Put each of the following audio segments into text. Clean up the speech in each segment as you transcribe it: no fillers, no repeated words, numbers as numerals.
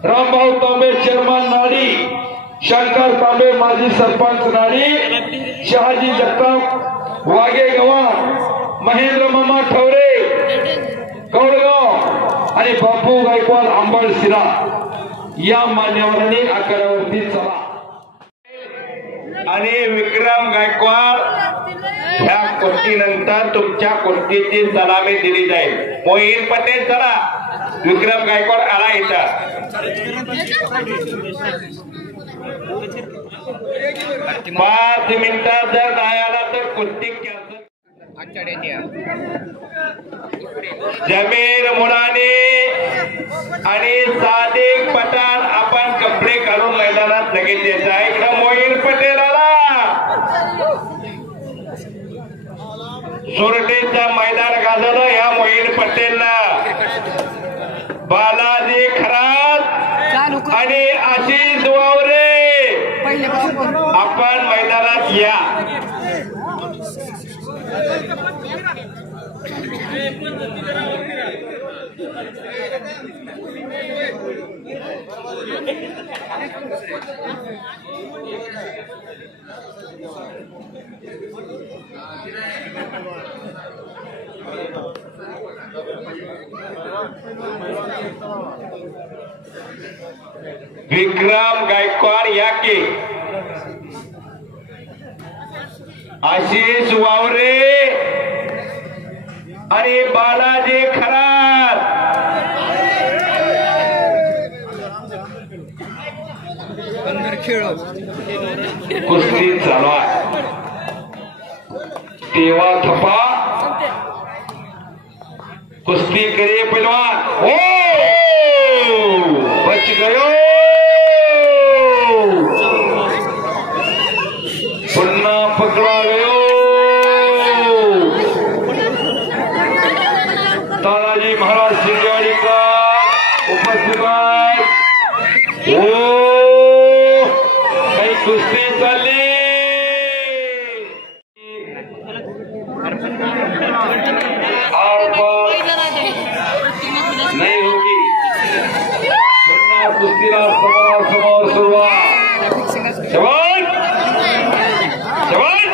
रामभाऊ तांबे chairman नाडी, शंकर तांबे माजी सरपंच नाडी, शहाजी जगताप वागे गव्हाण, महेंद्र मामा ठवरे कौडगाव आणि बापू गायकवाड अंबळ शिरा या मान्यवरांनी आखाड्यावरती चला। आणि विक्रम गायकवाड ह्या कुस्तीनंतर तुमच्या कुस्तीची सलामी दिली जाईल। मोहीन पटेल चला, विक्रम गायकवाड आला इथं। 5 मिनिटात जर नाही आला तर कुस्ती कॅन्सल। जमीर मुलानी आणि सादिक पठाण आपण कपडे घालून मैदानात लगेच यायचा। इकडे मोहीन पटेल आला, सुरतेचं मैदान गाजवलं या मोहीन पटेलला। बालाजी खरात आणि आशिष वावरे आपण मैदानात या। विक्रम गायकवाड या की आशिष वावरे आणि बालाजी खरात कुस्ती चालू आहे। तेव्हा थपा कुस्ती करे पहलवान, हो बच गयो। पुन्हा पकडा गयो। तानाजी महाराज शिंदेवाडी का उपस्थित आहे। ओ काही कुस्ती चालली। नहीं होगी, कुस्तीला समोर सुरुवात। जवान जवान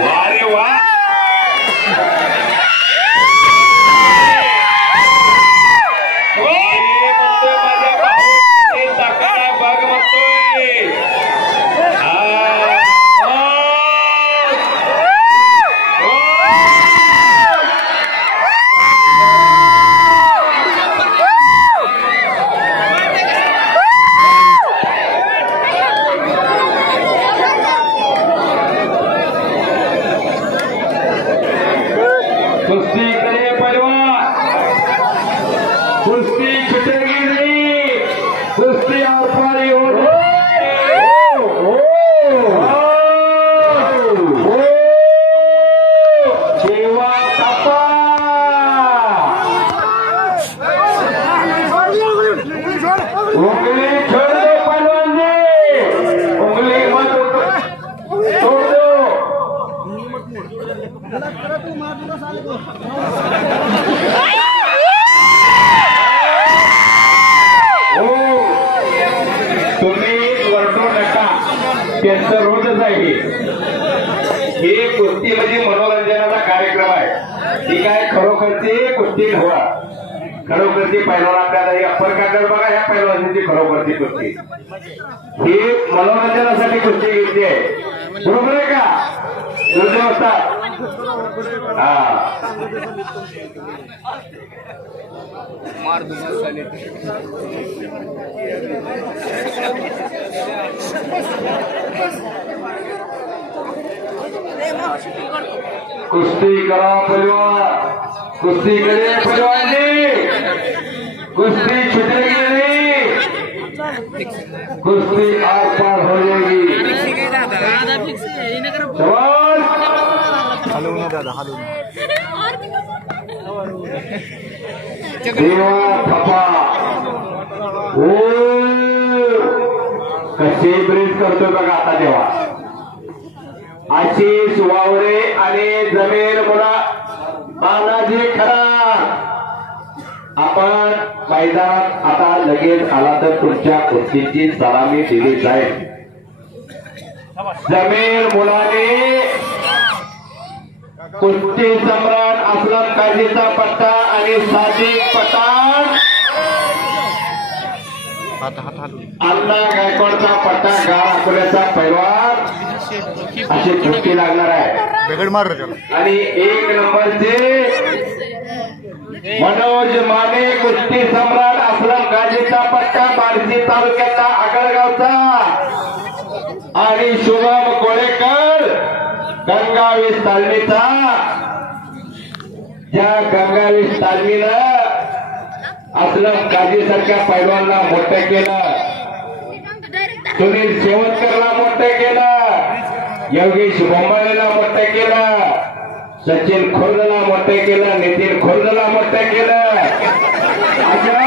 वारे वा भाग म्हणतोय। कुस्ती करे पहलवान, कुस्ती छूटेगी नहीं, कुस्ती आर पारी हो। शेवा तपा उंगली छोड़ दो पहलवान जी, उंगली मत छोड़ दो। तुम्ही वरडू नका, त्यांचं रोजच आहे। हे कुस्ती म्हणजे मनोरंजनाचा कार्यक्रम आहे। ही काय खरोखरची कुस्ती हवा, खरोखरची पैलवान आपल्याला अप्पर काढणार बघा। ह्या पैलवानाची खरोखरची कुस्ती ही मनोरंजनासाठी कुस्ती घेतली आहे, बरोबर आहे का? दुसरे असतात मार कुस्ती करा पहलवान, कुस्ती करे पहलवान जी, कुस्ती छूटेगी नहीं। कुश्ती आर पार हो जाएगी। सवाल देवा थपा ओ कसे ब्रीज करतोय बघा आता देवा। आशिष वावरे आणि जमीन मुला बालाजी खरा आपण मैदानात आता लगेच आला तर तुमच्या कुस्तीची सलामी दिली जाईल। जमीन मुलाने कुस्ती सम्राट असलम काझीचा पट्टा आणि सादिक पठाण अण्णा गायकवाडचा पट्टा गाळ अकोल्याचा पैलवान अशी कुस्ती लागणार आहे। आणि 1 नंबरचे मनोज माने कुस्ती सम्राट असलम गाजीचा पट्टा बार्शी तालुक्याचा आगळगावचा आणि शुभम कोळेकर गंगावीस तालमीचा। ज्या गंगावीस तालमीनं असलम गाजी सारख्या पैलवानला मोठं केलं, सुनील शेवतकरला मोठं केलं, योगेश बोंबाळेला मोठं केलं, सचिन खोर्दला मोठं केलं, नितीन खोर्दला मोठं केलं। अशा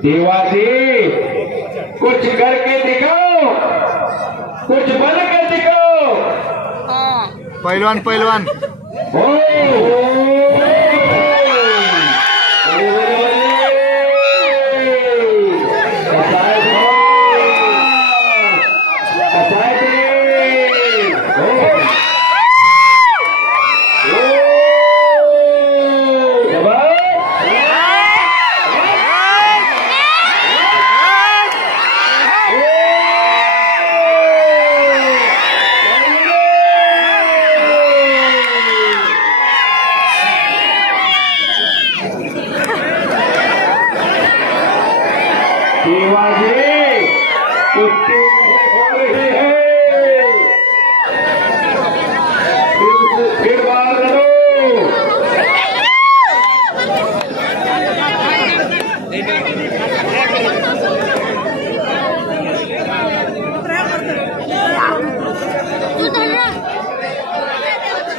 देवाजी कुछ करके दिखाओ, कुछ बन के दिखाओ। पहलवान पहलवान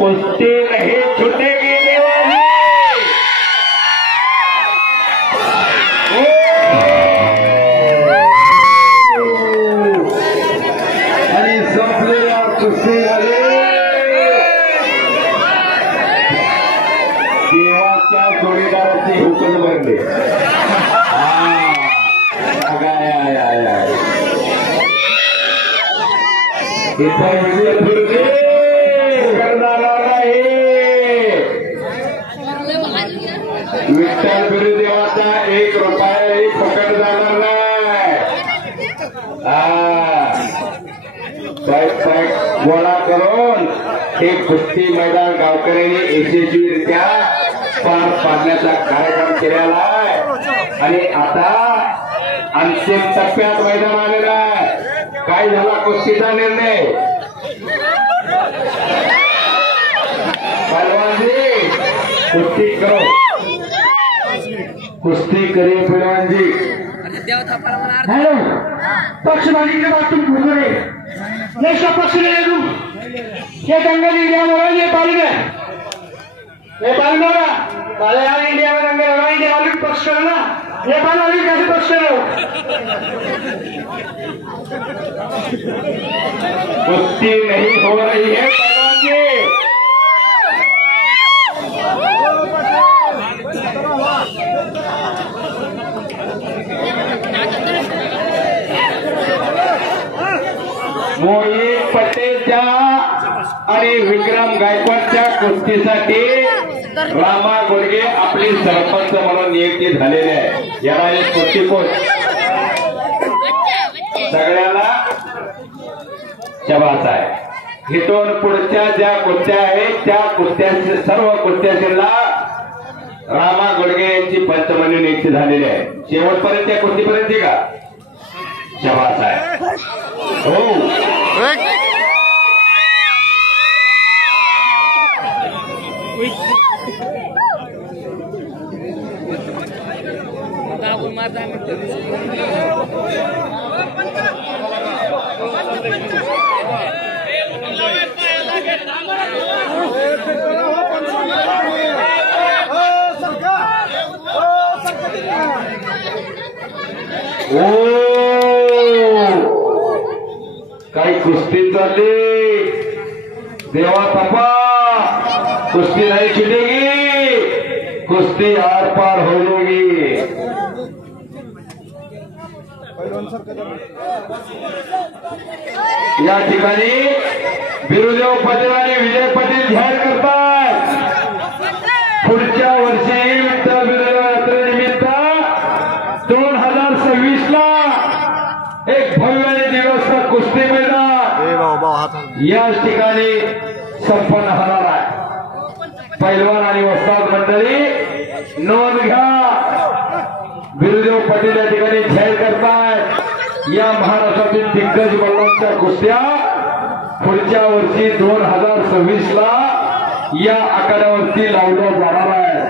कुश्ती नहीं छूटेगी देवाजी। आणि संपलेल्या कुस्तीमध्ये देवाच्या जोडीदाराची हुकूम भरले। विठ्ठल बिरुदेवाचा 1 रुपयाही फुकट जाणार नाही। गोळा करून हे कुस्ती मैदान गावकऱ्यांनी यशस्वीरित्या पार पाडण्याचा कार्यक्रम केलेला आहे। आणि आता अंतिम टप्प्यात मैदान आलेला आहे। काय झाला कुस्तीचा निर्णय? पहलवानजी कुस्ती करो, कुश्ती करे पहलवान जी। हेलो पक्षवादी के बाद तुम भूखे ये सब पक्ष ले तुम ये दंगल इंडिया में हो रहा है। नेपाल में हो रहा पहले यार इंडिया में दंगल हो रहा है। इंडिया वाले पक्ष करो ना, नेपाल वाले कैसे पक्ष करो? कुश्ती नहीं हो रही है पहलवान जी। मोहित पटेलच्या आणि विक्रम गायकवाडच्या कुस्तीसाठी रामा गोडगे आपली सरपंच म्हणून नियुक्ती झालेली आहे. याला एक कुस्ती कोच सगळ्याला शबास आहे. इथून पुढच्या ज्या कुस्त्या आहेत त्या कुस्त्या सर्व कुस्त्याशीला रामा गोडगे यांची पंच म्हणून नियुक्ती झालेली आहे. शेवटपर्यंत त्या कुस्तीपर्यंत का शबास आहे. हो काही कुस्ती चालली. देवा तपा कुस्ती नाही छुटेगी, कुस्ती आर पार हो जाएगी. या ठिकाणी बिरुदेव पटेल आणि विजय पटेल जाहीर करतात पुढच्या वर्षी विठ्ठल बिरुदेव यात्रेनिमित्त 2026 ला एक भव्य आणि दिवस कुस्ती मैदान याच ठिकाणी संपन्न होणार आहे. पैलवान आणि वस्ताद मंडळी नोंद घ्या. बिरुदेव पटेल या ठिकाणी जाहीर करतायत या महाराष्ट्रातील दिग्गज मल्लांच्या कुस्त्या पुढच्या वर्षी 2026 ला या आखाड्यावरती लावल्या जाणार आहे.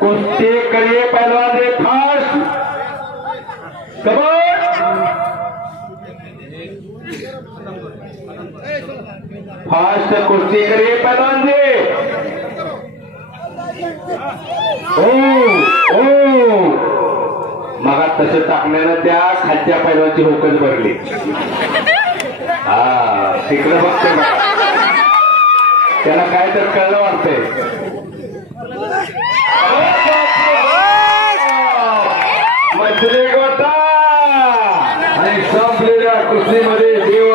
कुस्ती करिए पहलवान रे फास्ट कबड्डी फास्ट कुस्ती करिए पहलवान जी. ओ मग तसं टाकण्यानं त्या खालच्या पैलवानची होकच भरली. हा तिकडं बघते त्याला काय तर कळलं वाटतंय. मछली गोटा आणि संपलेल्या कुस्तीमध्ये देव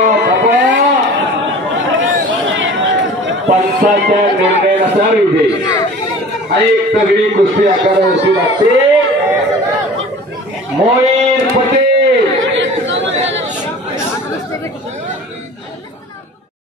पंचाच्या निर्णयानुसार विजयी. आणि एक तगडी कुस्ती आकारावरती लागते. मोई